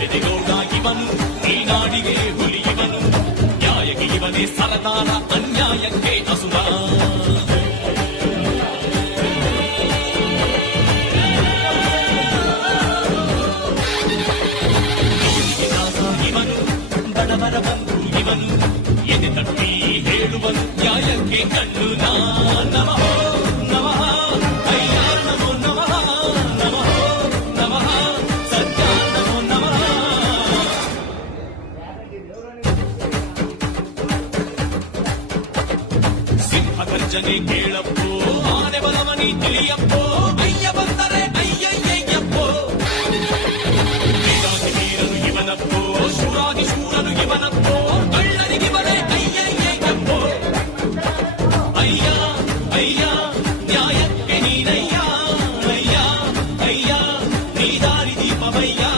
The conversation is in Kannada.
ಬೆದೆಗೌಡ ಇವನು ಈ ನಾಡಿಗೆ ಹುಲಿ ಇವನು ನ್ಯಾಯಕ್ಕೆ ಇವನೇ ಸರದಾರ ಅನ್ಯಾಯಕ್ಕೆ ಅಸುರ ಇವನು ಬಡವರ ಬಂಧು ಇವನು ಎದೆ ತಟ್ಟಿ ಹೇಳುವನು ನ್ಯಾಯಕ್ಕೆ ಕಣ್ಣು ನಮಃ ನಮಃ ಅಯ್ಯಾರ ನಮೋ ನಮಃ ನಮಃ ನಮಃ ಸತ್ಯ ನಮೋ ನಮಃ ಸಿಂಹ ಗರ್ಜನೆ ಕೇಳಪ್ಪೋ ಆನೆ ಬಲವನಿ ತಿಳಿಯಪ್ಪೋ